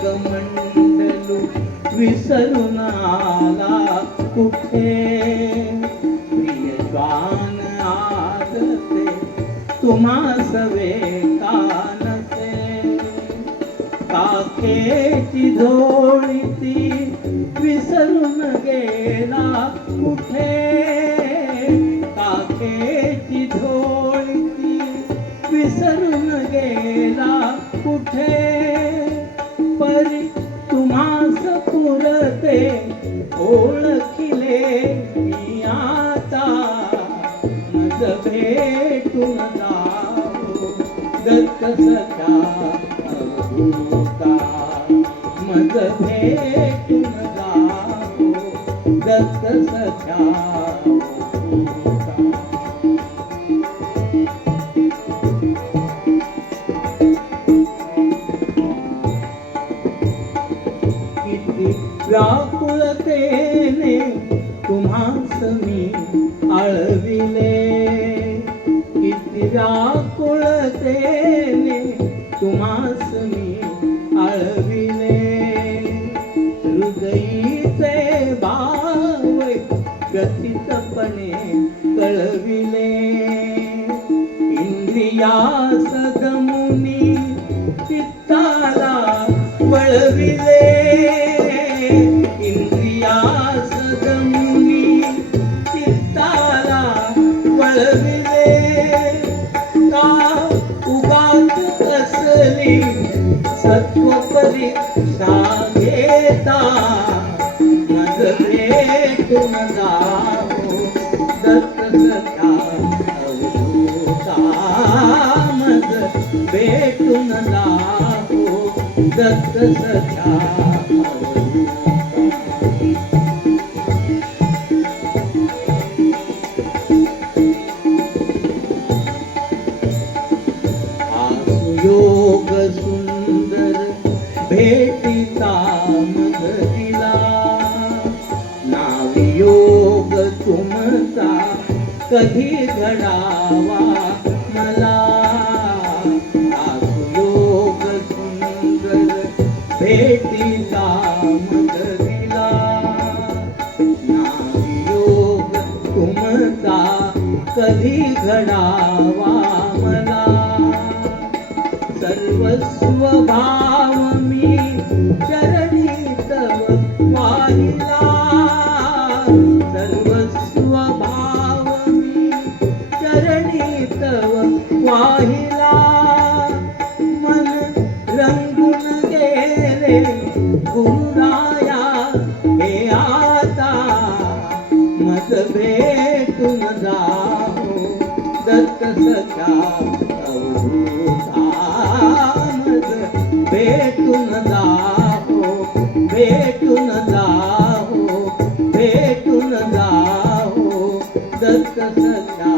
कमंडलू विसरून आला कुठे प्रिय श्वान आदते तुम्हास वेकानसे काखेची झोळीती विसरून गेला कुठे काखेची झोळीती विसरून गेला कुठे परी तुम्हास पुरते ओळखिले मी आता मज भेटून जाओ दत्त सखा अवधूता मज भेटून जाओ दत्त सखा अवधूता व्याकुळतेने तुम्हास मी आळविले किती व्याकुळतेने तुम्हास मी आळविले हृदयीचे भाव व्यथितपणे कळविले इंद्रियास दमुनी चित्ताला वळविले इंद्रियास दमुनी चित्ताला वळविले का उगाच असली सत्व परीक्षा घेता मज भेटून जाओ दत्त सखा अवधूता मज भेटून जाओ दत्त सखा योग सुंदर भेटीचा मध दिला नावियोग तुमचा कधी घडावा मला योग सुंदर भेटीचा मध दिला नावियोग तुमचा कधी घडावा मला सर्वस्व भाव मी चरणी तव वाहिला सर्वस्व भाव मी चरणी तव वाहिला मन रंगून गेले गुरुराया हे आता मज भेटून जाओ दत्त सखा अवधूता भेटून जाओ भेटून जाओ भेटून जाओ दत्त सखा